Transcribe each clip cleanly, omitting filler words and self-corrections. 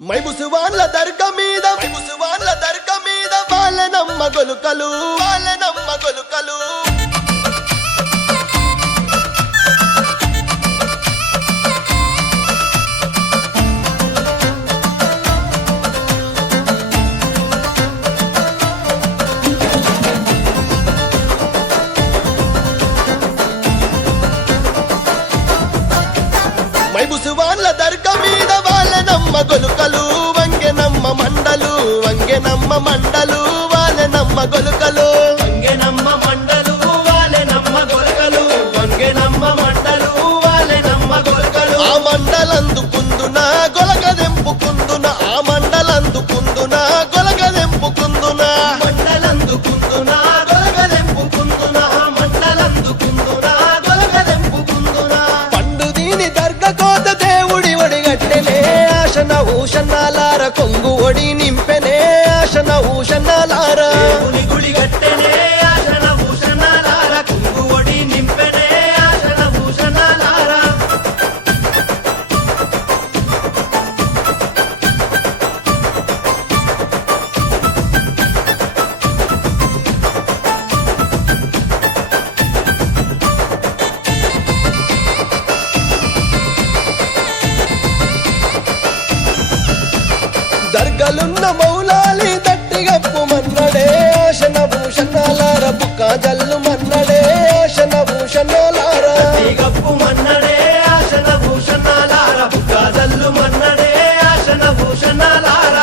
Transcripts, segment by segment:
మైబుసువాన్ల దర్గ మీద వాళ్ళనమ్మ గొలుకలు మైబుసువాన్ల దర్గ మీద వాళ్ళనమ్మ గొలుకలు వంగెనమ్మ మండలు వాళ్ళనమ్మ గొలుకలు ఆ మండలందుకుందున గొలగదెంపుకుందున పండు దీని దర్గ కోత దేవుడి ఒడిగట్టెనే ఆశన ఊషన్నాలార కొంగు ఒడి నింపెనే ఆశన ఊషన్నాలార దర్గలున్న మౌలాలి దట్టిగప్పు మన్నడే ఆశన భూషణాలార బుక్క జల్లు మన్నడే ఆశన భూషణాలార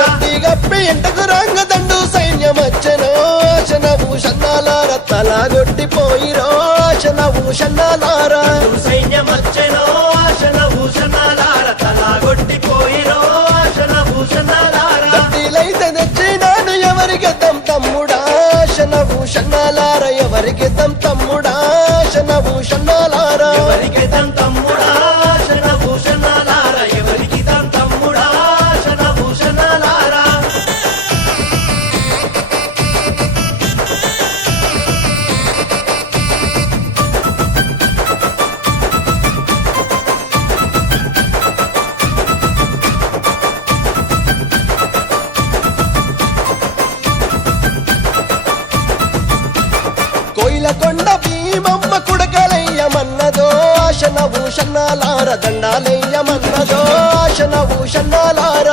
దట్టిగప్పి ఇంటకు రంగ దండు సైన్యమచ్చెనో ఆశన భూషణాలార తలగొట్టిపోయిరో ఆశన భూషణాలార దట్టిలైతే తెచ్చినాను ఎవరికి తమ్ముడా ఆశన భూషణాలార ఎవరికి తమ్ముడా ఆశన భూషణాలార కొండ భీమమ్మ కుడకలయ్యమన్నదో ఆశన భూషణాలార దండాలయ్యమన్నదో ఆశన భూషణాలార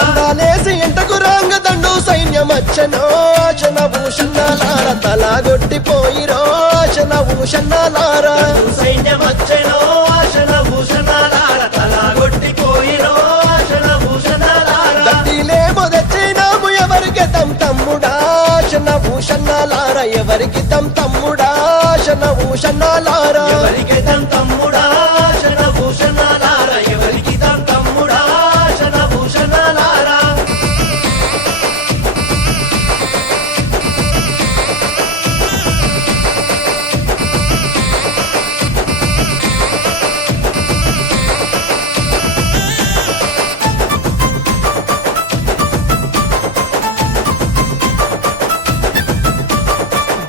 దండాలేసి ఇంటకు రాంగ దండు సైన్యమచ్చనో ఆశన భూషణాలార తలగొట్టిపోయిరో ఆశన భూషణాలార తమ్ముడా ఆశన భూషణాలార ఎవరికి తమ్ముడా ఆశన భూషణాలార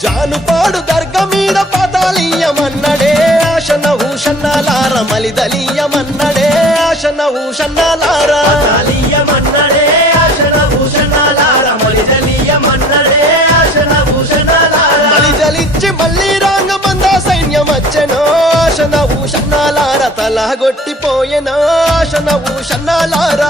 జానుపాడు దర్గ మీద పాతాళీయమన్నడే ఆశన భూషణాలార మలిదలీయమన్నడే ఆశన భూషణాలార మలిదలిచ్చి మళ్ళీ రాంగమంద సైన్యమచ్చెనో ఆశన భూషణాలార తలగొట్టిపోయెనో ఆశన భూషణాలార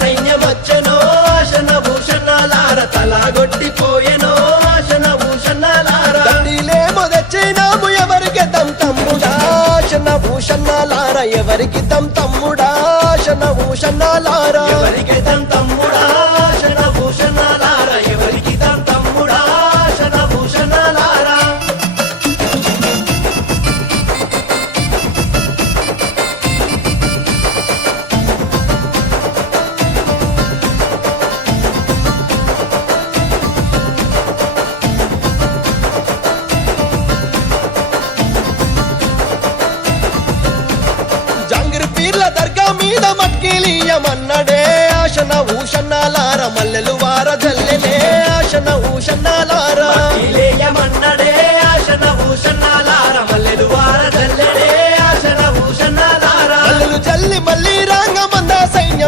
సైన్యమచ్చనో ఆశన భూషణాలార తలగొట్టిపోయెనో ఆశన భూషణాలార దట్టిలేమో తెచ్చినాము ఎవరికి తమ్ముడా ఆశన భూషణాలార ఎవరికి తమ్ముడా ఆశన భూషణాలార ఎవరికి తమ్ముడా ఆశన భూషణాలార ఎవరికి తమ్ముడా ఆశన భూషణాలార పీర్ల దర్గా మీద మట్కిలీయమన్నడే ఆశన ఊషన్నాలార మల్లెలు వార జల్లెనే ఆశన ఊషన్నాలార మట్కిలీయమన్నడే ఆశన ఊషన్నాలార మల్లెలు వార జల్లెనే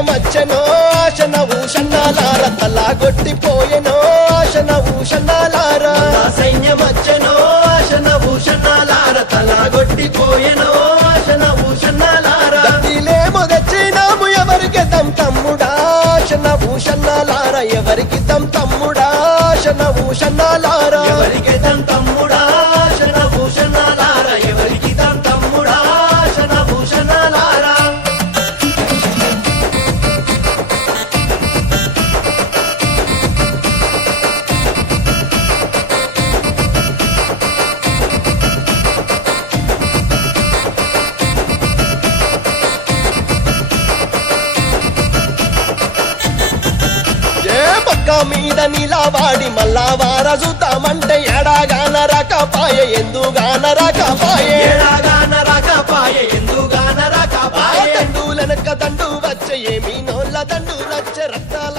సైన్యమచ్చనో ఆశన ఊషన్నాలార తలాగొట్టిపోయెనో ఆశన ఊషన్నాలార నా సైన్యమచ్చనో ఆశన భూషణాలార తలాగొట్టిపోయెనో ఆశన భూషణాలార దత్తిలేమో తెచ్చినాము ఎవరికి తమ్ముడా ఆశన ఊషన్నాలార ఎవరికి తమ్ముడా ఆశన ఊషన్నాలార ఎవరికి తమ్ముడా ఆశన భూషణాలార ఎవరికి తమ్ముడా ఆశన భూషణాలార ఏ పక్క మీద నిలవాడి మళ్ళా వారసుతామంటే ఎడాగాన రకపాయ ఎందుగాన రకపాయ ఏడాగాన రాకపాయ ఎందుగాన రాకపాయ దండు వెనక దండు వచ్చే ఏమీ నోళ్ళ దండు నచ్చ రక్తాల